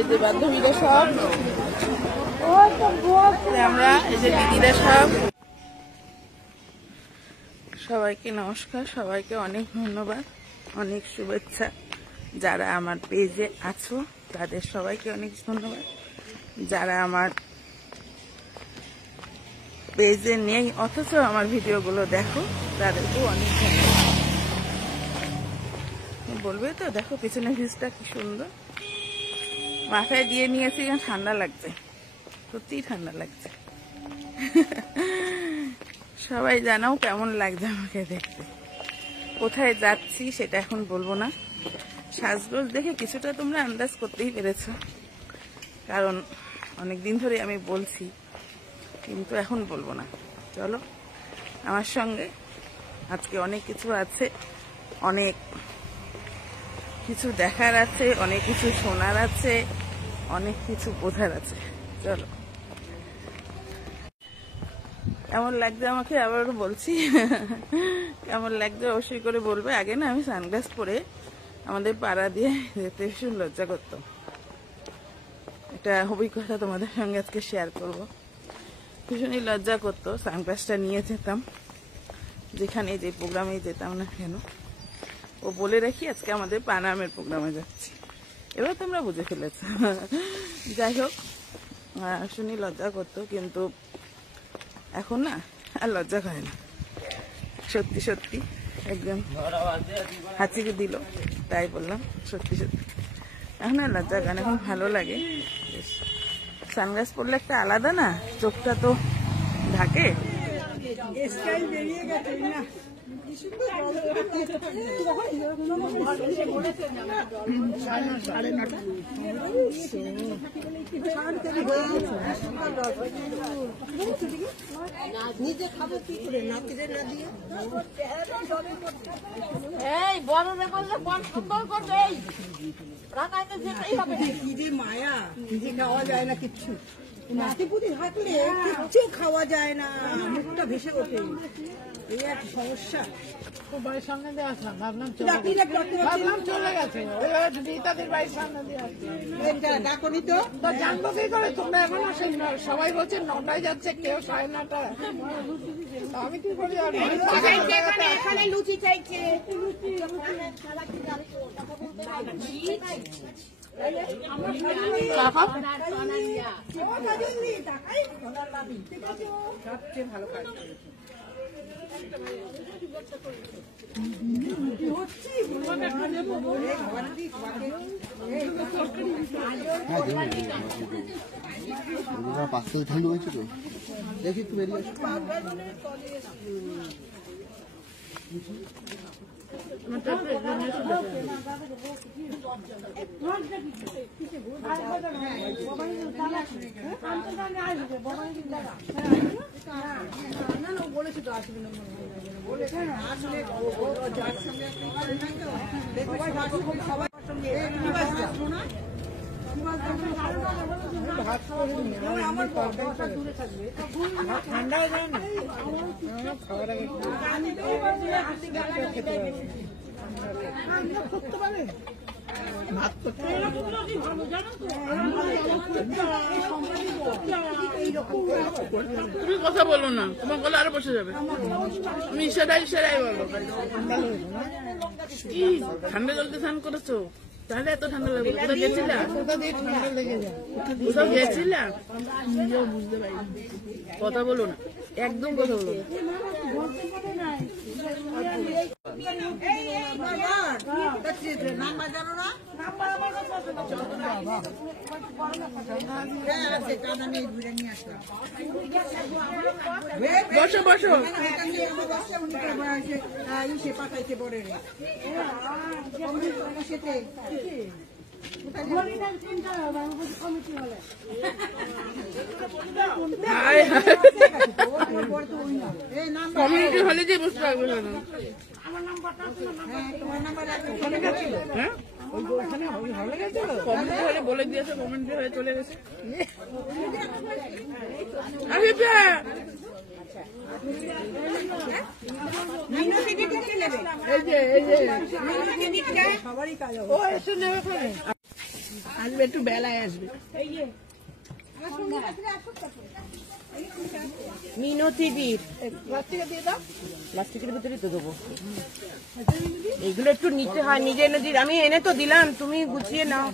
এই যে বান্ধবীরা সব, আমরা এই যে দিদিরা সব, সবাইকে নমস্কার, সবাইকে অনেক ধন্যবাদ, অনেক শুভেচ্ছা। যারা আমার পেজে আছো তাদের সবাইকে অনেক ধন্যবাদ, যারা আমার পেজে নেই অথচ আমার ভিডিওগুলো দেখো তাদেরকেও অনেক ধন্যবাদ। বলবে তো, দেখো পিছনের ভিউজটা কি সুন্দর, মাথায় দিয়ে নিয়েছি, ঠান্ডা লাগছে, সত্যিই ঠান্ডা লাগছে। সবাই জানাও কেমন লাগছে আমাকে দেখতে। কোথায় যাচ্ছি সেটা এখন বলবো না, সাজগোজ দেখে কিছুটা তোমরা আন্দাজ করতেই পেরেছ, কারণ অনেকদিন ধরে আমি বলছি, কিন্তু এখন বলবো না। চলো আমার সঙ্গে, আজকে অনেক কিছু আছে, অনেক কিছু দেখার আছে, অনেক কিছু শোনার আছে, অনেক কিছু বোঝার আছে। চলো, কেমন লাগছে আমাকে আবারও বলছি, কেমন লাগছে অবশ্যই করে বলবে। আগে না আমি সানগ্লাস পরে আমাদের পাড়া দিয়ে যেতে ভীষণ লজ্জা করতাম, একটা অভিজ্ঞতা তোমাদের সঙ্গে আজকে শেয়ার করব। ভীষণই লজ্জা করতো, সানগ্লাসটা নিয়ে যেতাম যেখানে যে প্রোগ্রামে যেতাম না কেন। ও বলে রাখি আজকে আমাদের পানামের প্রোগ্রামে যাচ্ছি, এবার তোমরা বুঝে ফেলেছ। যাই হোক, শুনি লজ্জা করতো, কিন্তু এখন না আর লজ্জা করে না, সত্যি সত্যি একদম হাঁচিকে দিল, তাই বললাম, সত্যি সত্যি এখন আর লজ্জা করে না, এখন ভালো লাগে। সানগ্লাস পরলে একটা আলাদা না, চোখটা তো ঢাকে। নিজে খাবো কি করে, নাতিরে না দিয়ে। এই বড়রে বললে বড় সুন্দর করবে, এই রান্নাতে যেতেই হবে। কি যে মায়া, নিজে খাওয়া যায় না কিচ্ছু, নাতিপুতি থাকলে কিচ্ছু খাওয়া যায় না, মুখটা ভেসে ওঠে, এই এক সমস্যা। খুব বাড়ির সামনে দিয়ে আসলাম, ভাবলাম চলে গেছে তাদের বাড়ির সামনে দিয়ে আসলাম, ডাকনি তো জানবো কি করে তোমরা এখন আসেন? সবাই বলছে 9টায় যাচ্ছে, কেউ 9:30। আমি কি করি এখানে লুচি চাইছে, সবচেয়ে ভালো কাজ পাঁচটা ঠান্ডা হয়েছে তো, দেখি একটু বেরিয়ে আসো। বলেছি তো আসবে না, ঠান্ডা হয়ে যায় না, খাওয়ার আগে খেতে পারবে, করতে পারে ভাত করতে। তুমি কথা বলো না, তোমার গলা আরো বসে যাবে, তুমি ইশারাই বলো। কি ঠান্ডা জলতে স্নান করেছো? তাহলে এত ঠান্ডা লাগবে? কোথাও গেছিলা? কোথাও গেছিলা? নিজেও বুঝতে পারি, কথা বলো না, একদম কথা বলো না। বসো বসো, পাঠাইতে পরে কমিউনিটি হলে যে বুঝতে পারবে না। হ্যাঁ, কমিউনিটি হলে বলে দিয়েছে, কমিউনিটি হয়ে চলে গেছে। আসবে একটু বেলায় আসবে। মিনতি বীর প্লাস্টিকের ভিতরে তো দেবো। এইগুলো একটু নিতে হয় নিজে নিজে। আমি এনে তো দিলাম, তুমি গুছিয়ে নাও।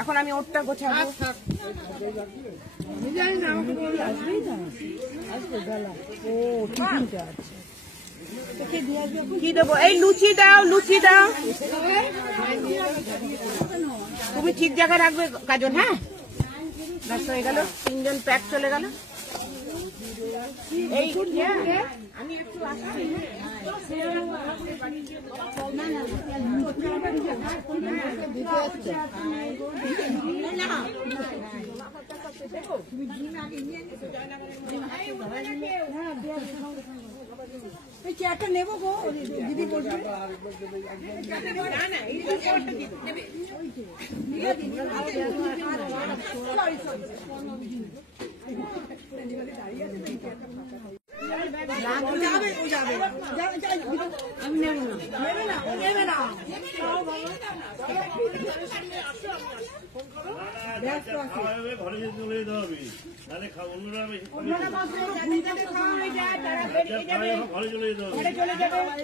এখন আমি ওরটা গোছাবো। ও টিফিনটা আছে, কি দেবো? এই লুচি দাও, লুচি দাও। তুমি ঠিক জায়গায় রাখবে কাজল। হ্যাঁ, ব্যাস হয়ে গেল, 3 জন প্যাক চলে গেল। এই আমি একটু আসছি। এই চেয়ারটা নেবো গো, দিদি বলবে। আমি নেবো না, নেবে না। ঘরে চলে যেতে হবে, তাহলে অন্যরা ঘরে চলে যেতে হবে।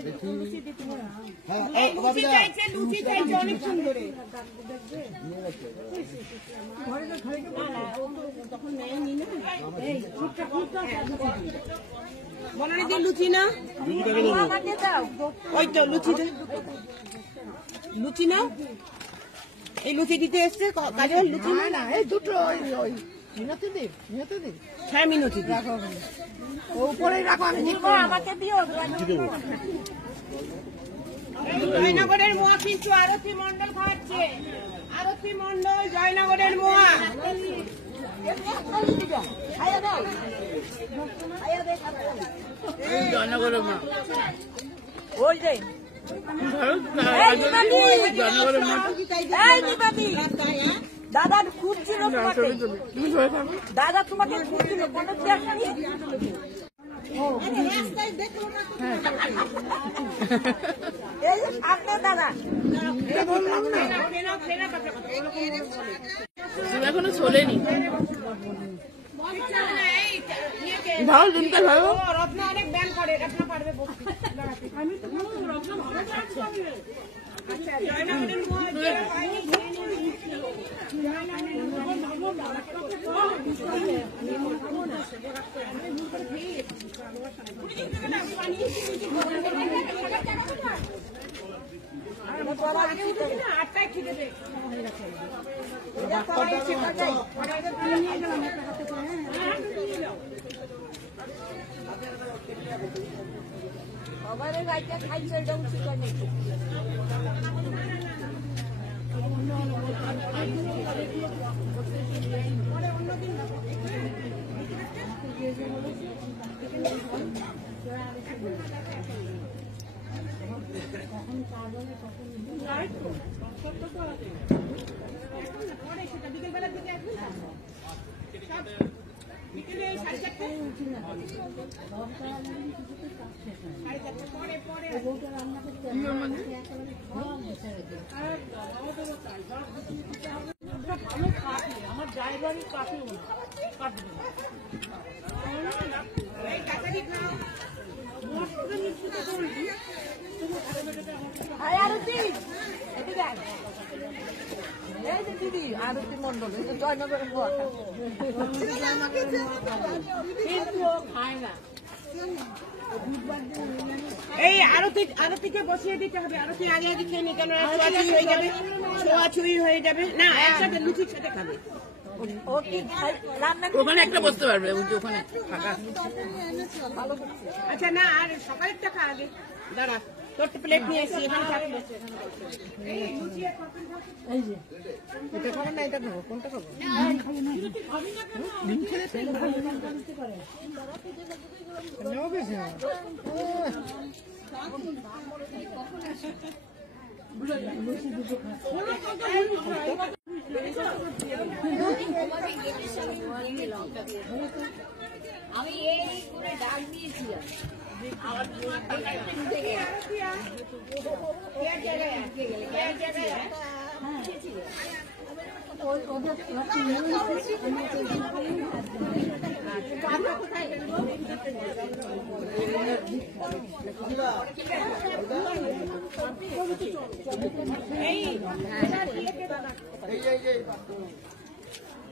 লুচি চাইছে অনেক সুন্দর। বনানি দিয়ে লুচি না, ওই তো লুচি দে, লুচি নাও। এই লুচি দিতে এসছে কাজল, লুচি না, এই দুটো মিনতি দি। হ্যাঁ মিনতি দি, উপরে রাখো। আমি আমাকে দিও। জয়নগরের মোয়া কিন্তু আরতি মন্ডল খাওয়াচ্ছে। আরতি মন্ডল, জয়নগরের মোয়া। জয়নগরের মা, ওই যে দাদা খুঁজছিল, দাদা তোমাকে খুঁজছিল। এই যে সামনে দাদা, এখনো চলেনি। ভালো দিনটা ভালো। রত্না অনেক ব্যায়াম করে, রত্না পারবে। আচ্ছা, জয়নগরের আটটায় খিদে দেয়। সবারই রাইতে খাইছে, এটা উচিত নেই। বিকেলবেলার দিকে আসবেন, বিকেলে 4:30 পরে পরে আমার ড্রাইভারই কাটে কাটবে। দিদি আরতি মন্ডল, জয়নগরের খায় না। এই আরতিকে বসিয়ে দিতে হবে। আরতি আগে আগে খেয়ে নিতে ছোঁয়াছুঁই হয়ে যাবে, ছোঁয়াছুঁই হয়ে যাবে। না, একসাথে লুচির সাথে খাবে। ওখানে একটা বসতে পারবে, ওখানে ফাঁকা। আচ্ছা না, আর সকালের টাকা আগে দাঁড়া, তোর প্লেট নিয়ে এসছি, এখানে থাকবে। এই যে এটা খাবো না, এটা খাবো, কোনটা খাবো? আমি এই করে ডাক দিয়েছিলাম।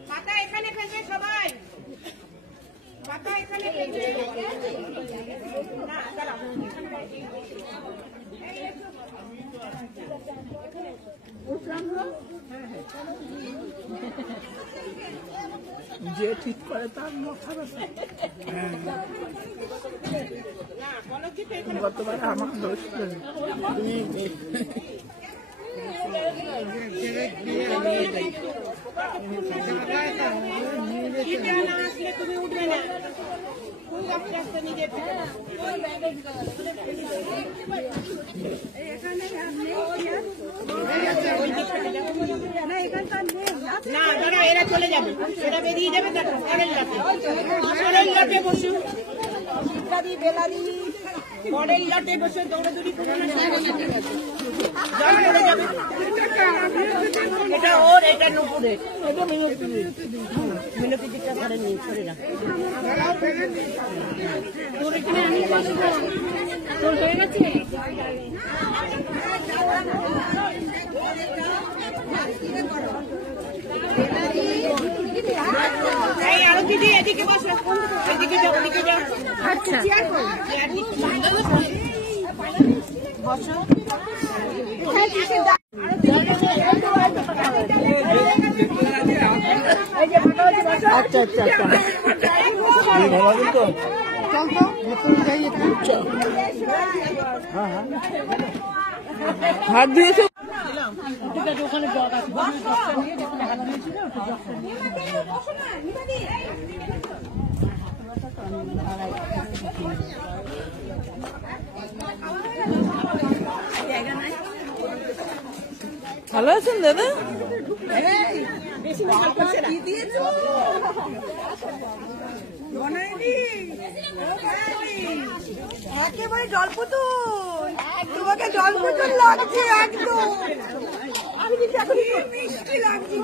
পাতা এখানে ফেলবে সবাই, পাতা এখানে ফেলবে না, দাঁড়াও। যে ঠিক করে তার গতবার আমাকে দোষ করে তুমি উঠবে না, নিজে না দাঁড়া, এরা চলে যাবে, এরা বেরিয়ে যাবে। দেখো পরের লটে বসু, পরের লটে বসে দৌড়াদৌড়ি করো না, এটা ওর, এটা নুপুরের, এটা মিনতি দিকটা ধরে নিয়ে সরে যা। তোর এখানে আমি তোর হয়ে গেছে। আরো দিদি এদিকে বসো, এদিকে যাও, ওদিকে যাও। আচ্ছা বসো। আচ্ছা আচ্ছা আচ্ছা, ভালো আছেন তো? চল তো ভেতরে যাই একটু। হ্যাঁ হাত দিয়েছো। ওখানে জগ আছে, ভালো আছেন দাদা? একেবারে জলপুতুল, তোমাকে জলপুতুল লাগছে একদম। আমি কিন্তু এখন মিষ্টি লাগছে।